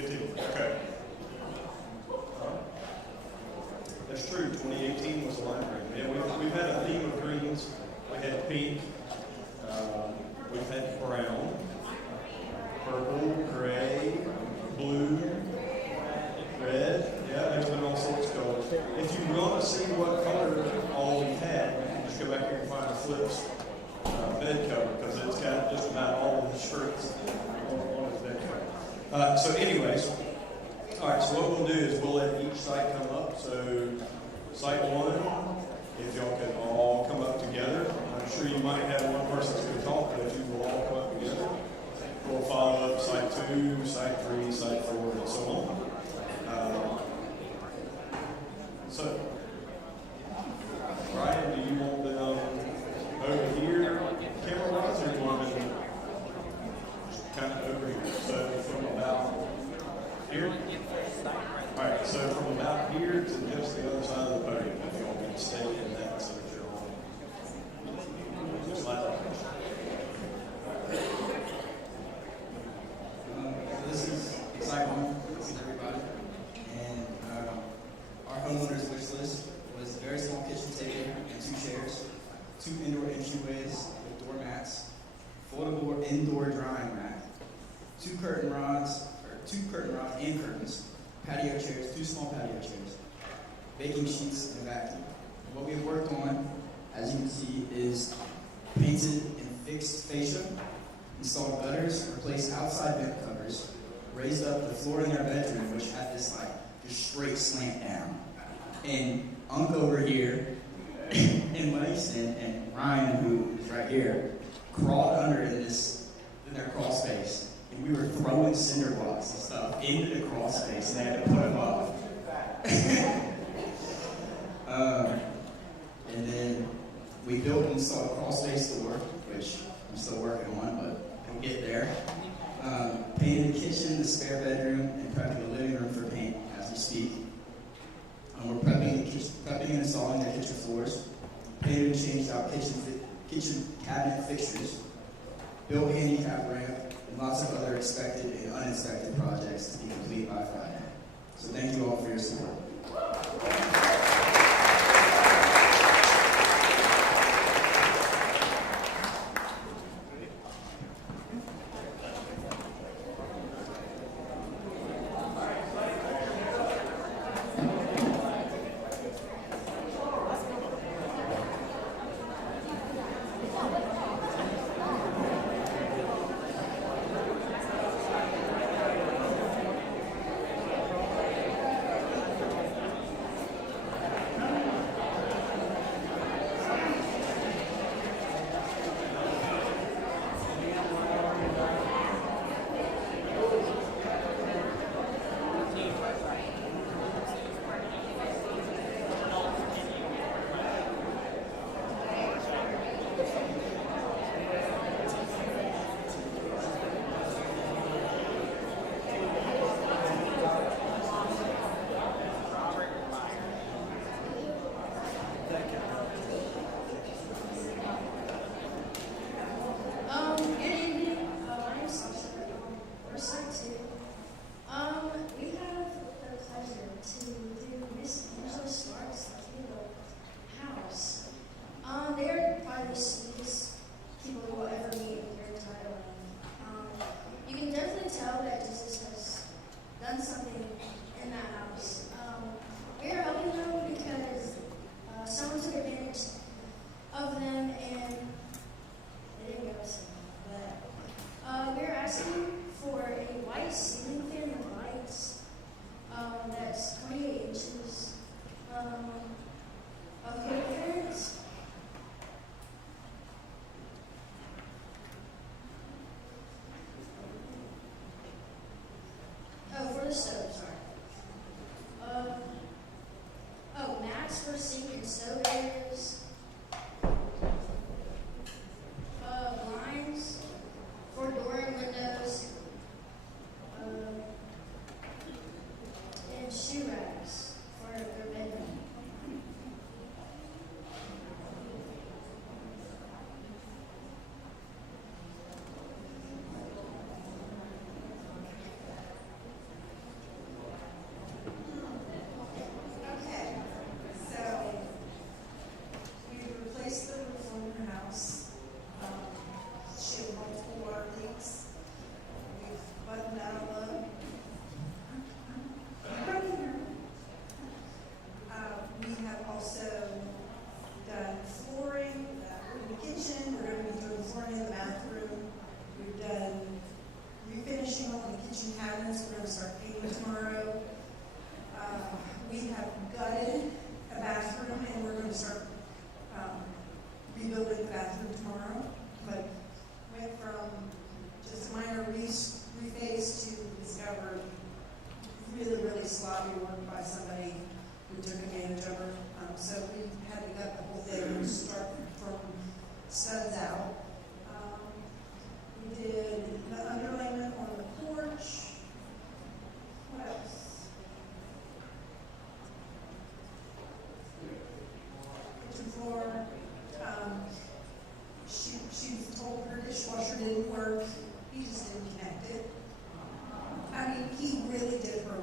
15, okay. That's true, 2018 was a lime green. Yeah, we've had a theme of greens. We had pink, we've had brown, purple, gray, blue, red. Yeah, there's been all sorts of colors. If you want to see what color all we've had, you can just go back here and find a Flips bed cover, because it's got just about all of the shirts on its bed cover. So anyways, all right, so what we'll do is we'll let each site come up. So site one, if y'all can all come up together. I'm sure you might have one person that's going to talk, but if you will all come up together, we'll follow up site 2, site 3, site 4, and so on. So, Brian, do you want them over here, camera-wise, or do you want them kind of over here? So from about here? All right, so from about here to just the other side of the podium, if y'all can stay in that so that you're on. Just like that. This is site one. This is everybody. And our homeowner's wish list was a very small kitchen table and 2 chairs, 2 indoor entryways with door mats, foldable indoor drying rack, 2 curtain rods and curtains, patio chairs, 2 small patio chairs, baking sheets, and a vacuum. And what we have worked on, as you can see, is painted and fixed fascia, installed gutters, replaced outside vent covers, raised up the floor in their bedroom, which had this just straight slant down. And Unc over here, and Mason and Ryan, who is right here, crawled under in their crawl space. And we were throwing cinder blocks and stuff into the crawl space, and they had to put them up. And then we built and installed a crawl space door, which I'm still working on, but we'll get there. Painted the kitchen, the spare bedroom, and prepping the living room for paint as we speak. We're prepping and installing their kitchen floors. Painted and changed out kitchen cabinet fixtures. Built handicap ramp, and lots of other expected and unexpected projects to be complete by Friday. So thank you all for your support.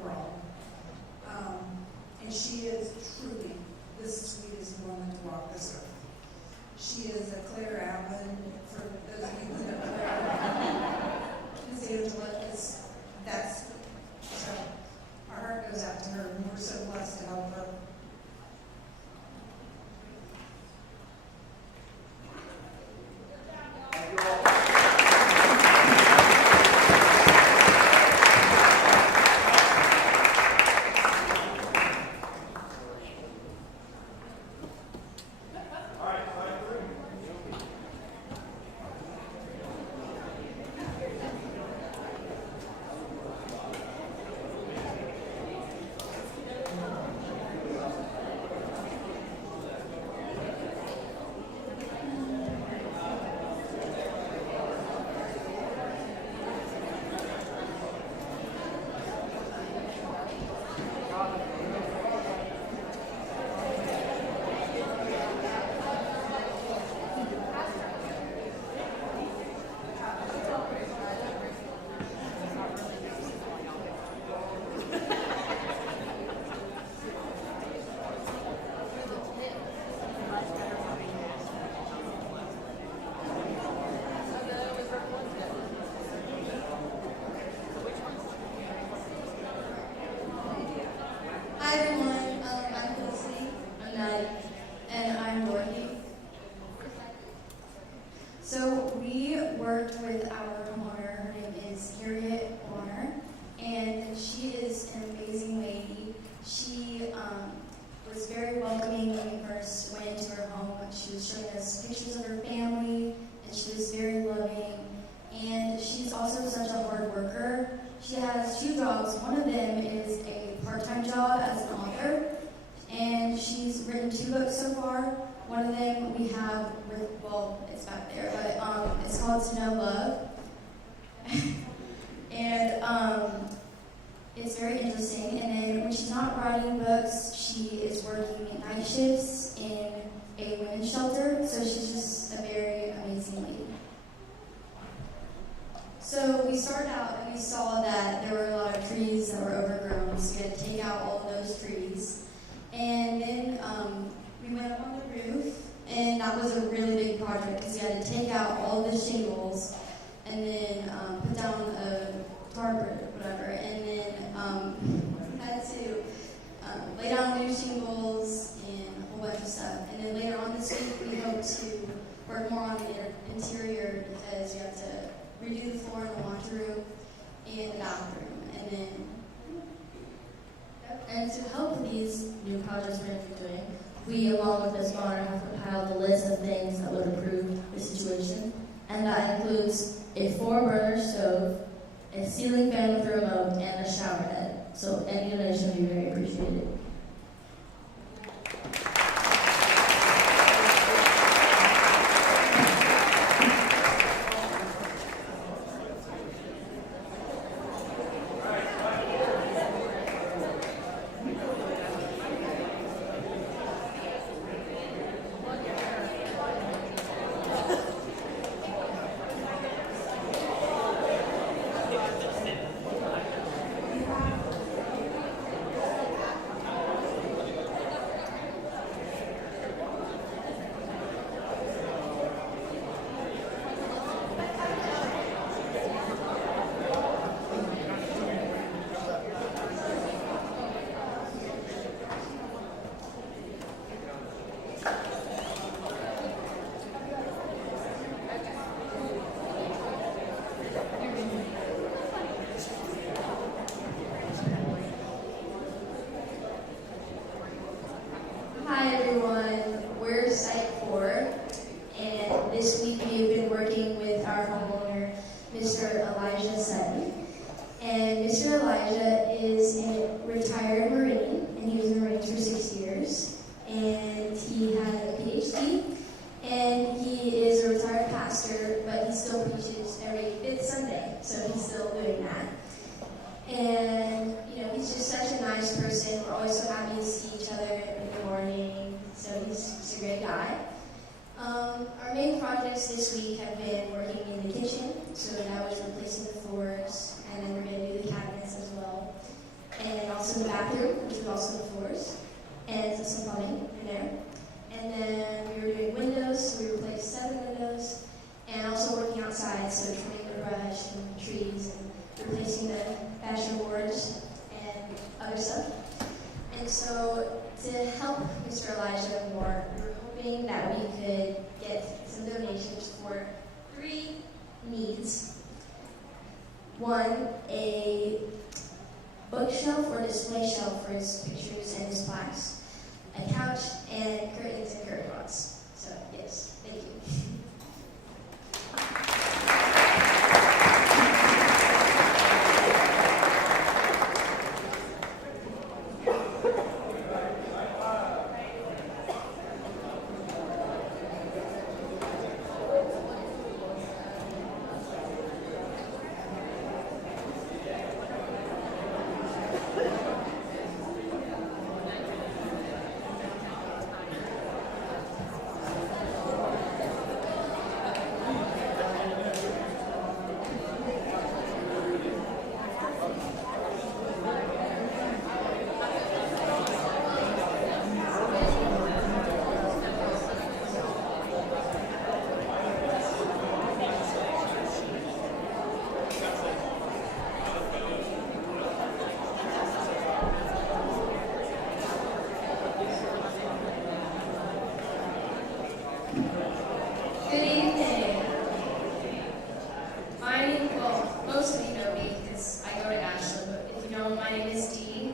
wrong. And she is truly the sweetest woman to walk this earth. She is a Claire Allen, for those of you who know Claire. Miss Angela is, so our heart goes out to her, and we're so blessed to help her. Hi everyone, I'm Felicity, I'm 9, and I'm Dorothy. So we worked with our homeowner, her name is Harriet Warner, and she is an amazing lady. She was very welcoming when we first went into her home. She was showing us pictures of her family, and she was very loving. And she's also such a hard worker. She has 2 jobs. One of them is a part-time job as an author, and she's written 2 books so far. One of them we have, it's back there, but it's called To Know Love. And it's very interesting. And then when she's not writing books, she is working night shifts in a women's shelter, so she's just a very amazing lady. So we started out and we saw that there were a lot of trees that were overgrown, so we had to take out all of those trees. And then we went up on the roof, and that was a really big project because we had to take out all of the shingles and then put down a tarp or whatever, and then had to lay down new shingles and a whole bunch of stuff. And then later on this week, we hope to work more on the interior because we have to redo the floor in the washroom and the bathroom, and then. And to help with these new projects we're going to be doing, we, along with Ms. Bonner, have compiled a list of things that would improve the situation, and that includes a 4-burner stove, a ceiling fan with a remote, and a shower head. So any donation would be very appreciated. Hi everyone, we're Site 4, and this week we've been working with our homeowner, Mr. Elijah Sutton. And Mr. Elijah is a retired Marine, and he was in the Marines for 6 years, and he had a PhD, and he is a retired pastor, but he still preaches every 5th Sunday, so he's still doing that. And, you know, he's just such a nice person. We're always so happy to see each other in the morning, so he's just a great guy. Our main projects this week have been working in the kitchen, so that was replacing the floors, and then we're going to do the cabinets as well. And outside, so trimming the brush and trees and replacing the fashion boards and other stuff. And so to help Mr. Elijah more, we were hoping that we could get some donations for 3 needs. 1, a bookshelf or display shelf for his pictures and his plaques, a couch, and curtains and curtain rods. So, yes, thank you. Good evening. Most of you know me because I go to Ashland, but if you don't, my name is Dee.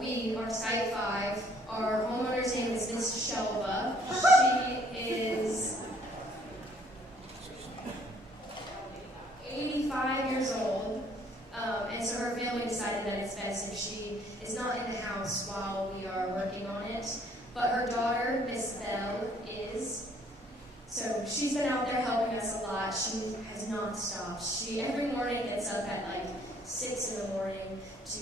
We are Site 5. Our homeowner's name is Miss Shelva. She is 85 years old, and so her family decided that it's best if she is not in the house while we are working on it. But her daughter, Miss Belle, is. So she's been out there helping us a lot. She has not stopped. She every morning gets up at like 6 in the morning to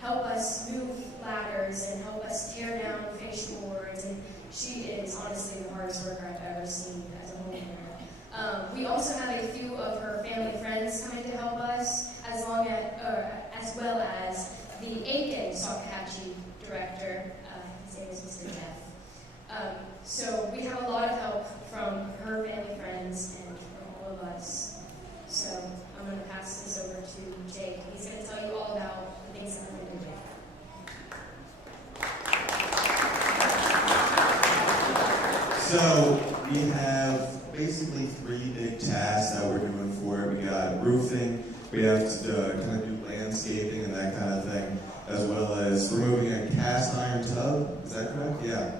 help us move ladders and help us tear down fascia boards. And she is honestly the hardest worker I've ever seen as a homeowner. We also have a few of her family friends coming to help us, as well as the Aiken Salkhatchee director. His name is Mr. Jeff. So we have a lot of help from her family friends and from all of us. So I'm going to pass this over to Jake. He's going to tell you all about the things that we're going to do. So we have basically 3 big tasks that we're doing for it. We got roofing, we have to kind of do landscaping and that kind of thing, as well as removing a cast iron tub. Is that correct? Yeah.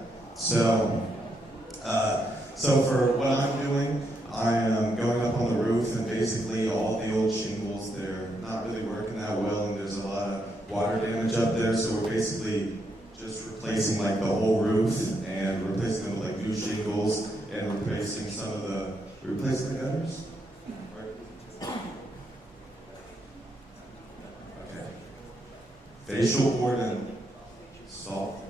So for what I'm doing, I am going up on the roof, and basically all the old shingles, they're not really working that well, and there's a lot of water damage up there, so we're basically just replacing like the whole roof and replacing them with like new shingles and replacing replacing the gutters? Okay. Facial board and salt.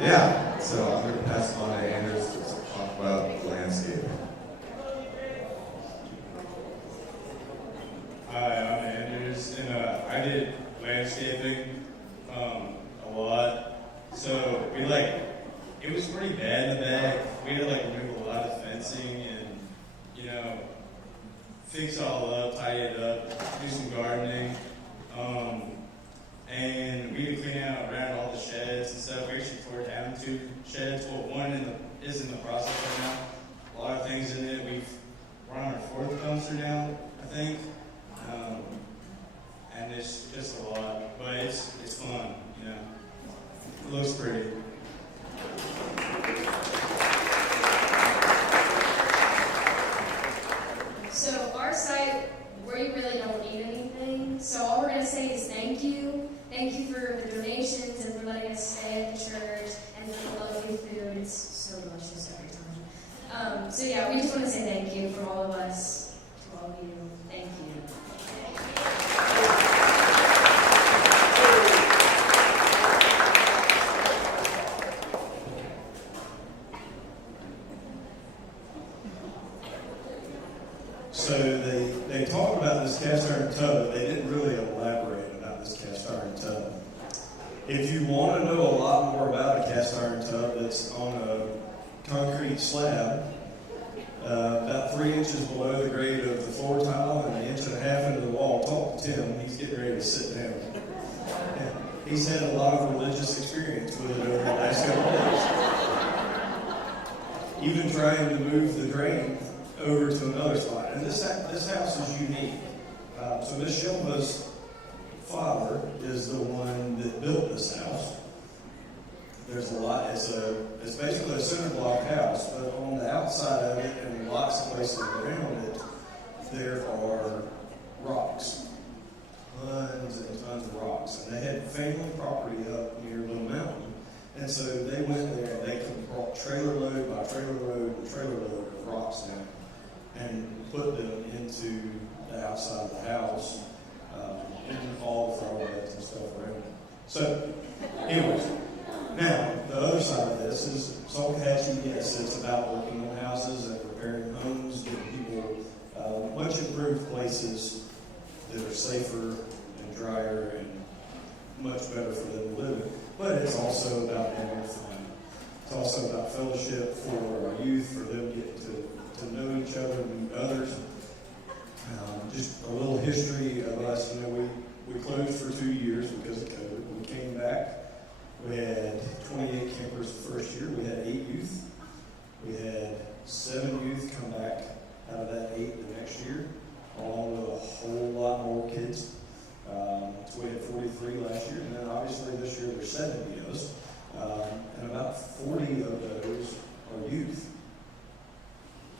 Yeah, so I'm going to pass it on to Anders to talk about landscape. Hi, I'm Anders, and I did landscaping a lot. So it was pretty bad in the back. We had to remove a lot of fencing and, fix it all up, tidy it up, do some gardening. And we would clean out around all the sheds and stuff. We actually tore down 2 sheds. Well, one is in the process right now. A lot of things in it. We're on our 4th dumpster now, I think. And it's just a lot, but it's fun, It looks pretty. So our site, we really don't need anything. So all we're going to say is thank you. Thank you for the donations and for letting us stay at the church and for the lovely food. It's so delicious every time. So yeah, we just want to say thank you from all of us to all of you. Thank you. So they talked about this cast iron tub, but they didn't really elaborate about this cast iron tub. If you want to know a lot more about a cast iron bathtub that's on a concrete slab, about 3 inches below the grade of the floor tile and 1.5 inches into the wall. Talk to Tim, he's getting ready to sit down. And he's had a lot of religious experience with it over the last couple of days. Even trying to move the drain over to another spot. And this house is unique. So Miss Shilpa's father is the one that built this house. There's a lot, it's basically a center block house, but on the outside of it and lots of places around it, there are rocks. Tons and tons of rocks. And they had family property up near Little Mountain. And so they went there and they brought trailer load by trailer load and trailer load of rocks down and put them into the outside of the house, and all the flower beds and stuff around it. So, anyways, now the other side of this is Salkehatchie. Yes, it's about working on houses and repairing homes, giving people much improved places that are safer and drier and much better for them to live in. But it's also about having fun. It's also about fellowship for our youth, for them getting to know each other and meet others. Just a little history of us. We closed for 2 years because of COVID. We came back. We had 28 campers the first year. We had 8 youth. We had 7 youth come back out of that 8 the next year, along with a whole lot more kids. So we had 43 last year, and then obviously this year there's 70 of us, and about 40 of those are youth,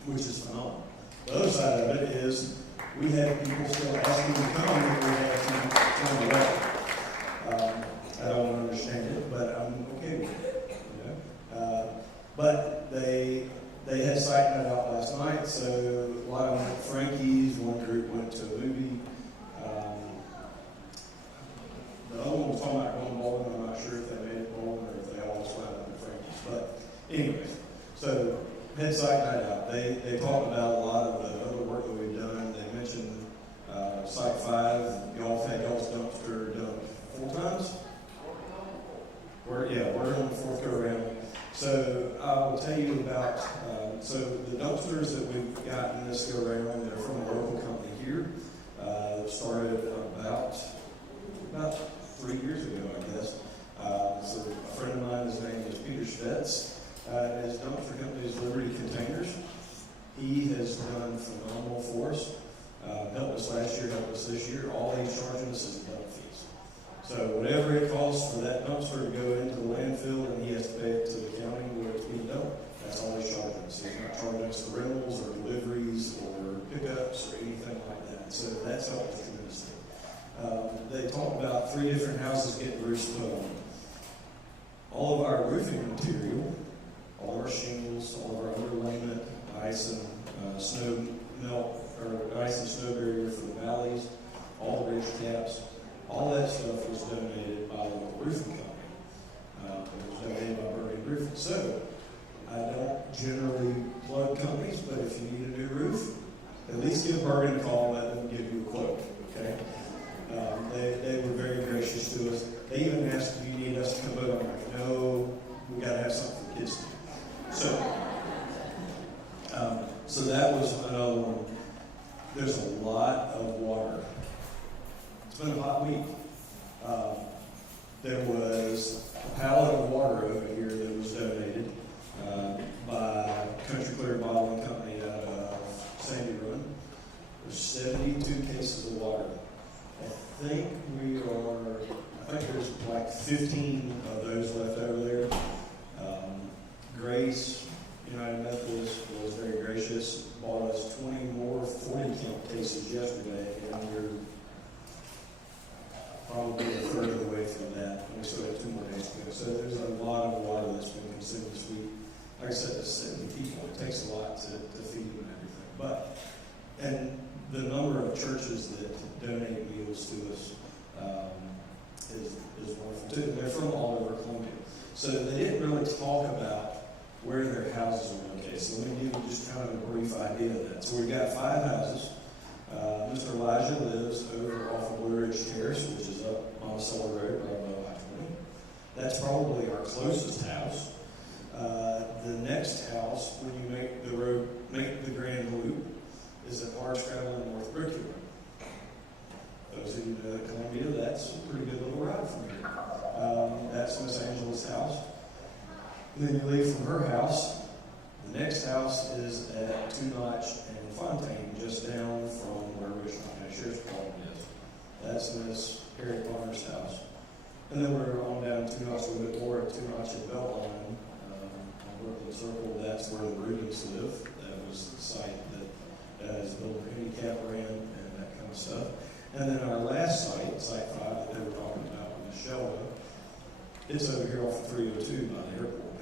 which is phenomenal. The other side of it is we had people still asking to come, and we had to turn away. I don't understand it, but I'm okay with it. But they had sight night out last night, so a lot of them went to Frankie's. One group went to a movie. The other one was talking about going bowling. I'm not sure if they made it bowling or if they all just went up to Frankie's. But anyways, so had sight night out. They talked about a lot of the other work that we've done. They mentioned Site 5. Y'all have had y'all's dumpster done 4 times. We're on the 4th go around. So I will tell you about so the dumpsters that we've got in this go around. They're from a local company here. Started about 3 years ago, I guess. So a friend of mine, his name is Peter Schvetz. His dumpster company is Liberty Containers. He has done phenomenal for us. Helped us last year, helped us this year. All he's charging us is dump fees. So whatever it costs for that dumpster to go into the landfill, and he has to pay it to the county where it's being dumped, that's all he's charging us. He's not charging us the rentals or deliveries or pickups or anything like that. So that's helped us tremendously. They talked about 3 different houses getting roofs put on. All of our roofing material, all of our shingles, all of our underlayment, ice and snow melt, or ice and snow barrier for the valleys, all the ridge caps, all that stuff was donated by the local roofing company. It was donated by Burgundy Roofing. So I don't generally plug companies, but if you need a new roof, at least give Burgundy a call and let them give you a quote. Okay. They were very gracious to us. They even asked if you need us to come vote. I'm like, no, we got to have something for kids to do. So that was another one. There's a lot of water. It's been a hot week. There was a pallet of water over here that was donated by Country Clear Bottling Company out of Sandy Run. There's 72 cases of water. I think there's like 15 of those left over there. Grace United Methodist was very gracious, bought us 20 more 40-count cases yesterday, and we're probably a third of the way through that. We still have 2 more days to go. So there's a lot of water that's been consumed this week. Like I said, there's 70 people. It takes a lot to feed them and everything. And the number of churches that donate meals to us is wonderful too. They're from all over Columbia. So they didn't really talk about where their houses are located. So let me give you just kind of a brief idea of that. So we've got 5 houses. Mr. Elijah lives over off of Blue Ridge Terrace, which is up on Monticello Road, right above I-20. That's probably our closest house. next house, when you make the road, make the grand loop, is at Harsh Gravel and North Brickyard. Those of you who know Columbia, that's a pretty good little ride from here. That's Miss Angela's house. And then you leave from her house. The next house is at Two Notch and Fontaine, just down from where Richmond County Sheriff's Department is. That's Miss Harriet Bonner's house. And then we're on down Two Notch a little bit more at Two Notch and Beltline. On Brooklyn Circle, that's where the Rubens live. That was the site that is built a handicap ramp and that kind of stuff. And then our last site, Site 5, that they were talking about with Michelle, it's over here off of 302 by the airport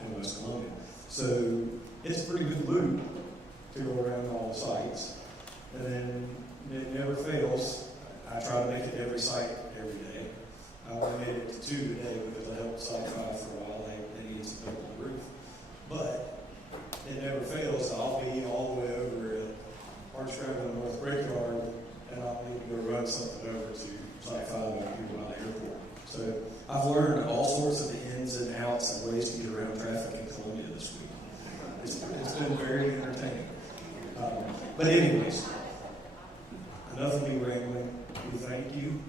in West Columbia. So it's a pretty good loop to go around all the sites. And then it never fails. I try to make it to every site every day. I only made it to 2 today because I helped Site 5 for a while. They needed some help on the roof. But it never fails. I'll be all the way over at Harsh Gravel and North Brickyard, and I'll need to go run something over to Site 5 out here by the airport. So I've learned all sorts of the ins and outs and ways to get around traffic in Columbia this week. It's been very entertaining. But anyways, enough of me rambling. We thank you.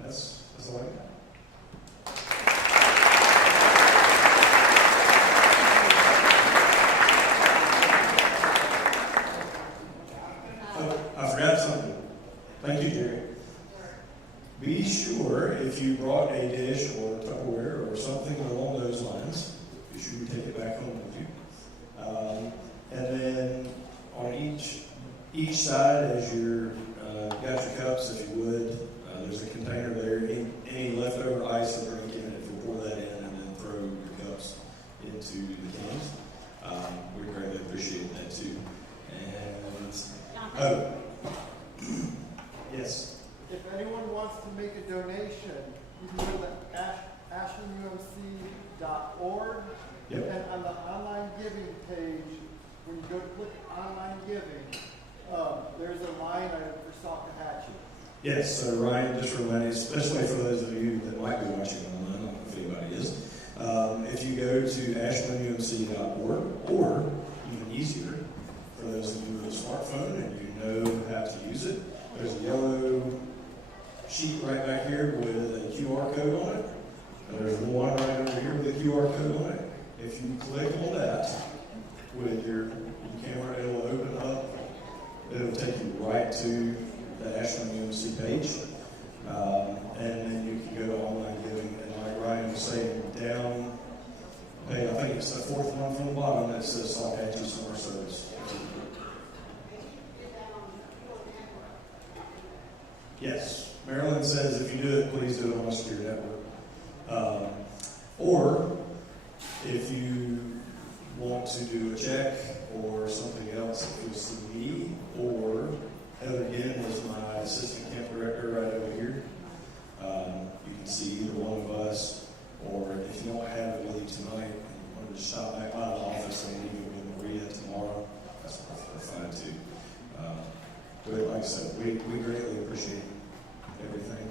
That's all I got. I forgot something. Thank you, Jerry. Be sure, if you brought a dish or Tupperware or something along those lines, be sure you take it back home with you. And then on each side, as you're got your cups, if you would, there's a container there. Any leftover ice or drink in it, if you'll pour that in and then throw your cups into the cans. We greatly appreciate that too. And yes. If anyone wants to make a donation, you can go to ashlandumc.org. Yep. And on the online giving page, when you go to click online giving, there's a line item for Salcahatchee. Yes, so Ryan just reminded, especially for those of you that might be watching online, I don't know if anybody is, if you go to ashlandumc.org, or even easier, for those of you with a smartphone and you know how to use it, there's a yellow sheet right back here with a QR code on it. And there's one right over here with a QR code on it. If you click on that with your camera, it'll open up. It'll take you right to the Ashland UMC page. And then you can go to online giving. And like Ryan was saying, down, hey, I think it's the fourth one from the bottom that says Salcahatchee Summer Service. Yes. Marilyn says if you do it, please do it on a secure network. Or if you want to do a check or something else, you'll see me or Heather again is my assistant camp director right over here. You can see either one of us, or if you don't have it with you tonight and you want to stop back by the office and leave it with Maria tomorrow, that's fine too. But like I said, we greatly appreciate everything.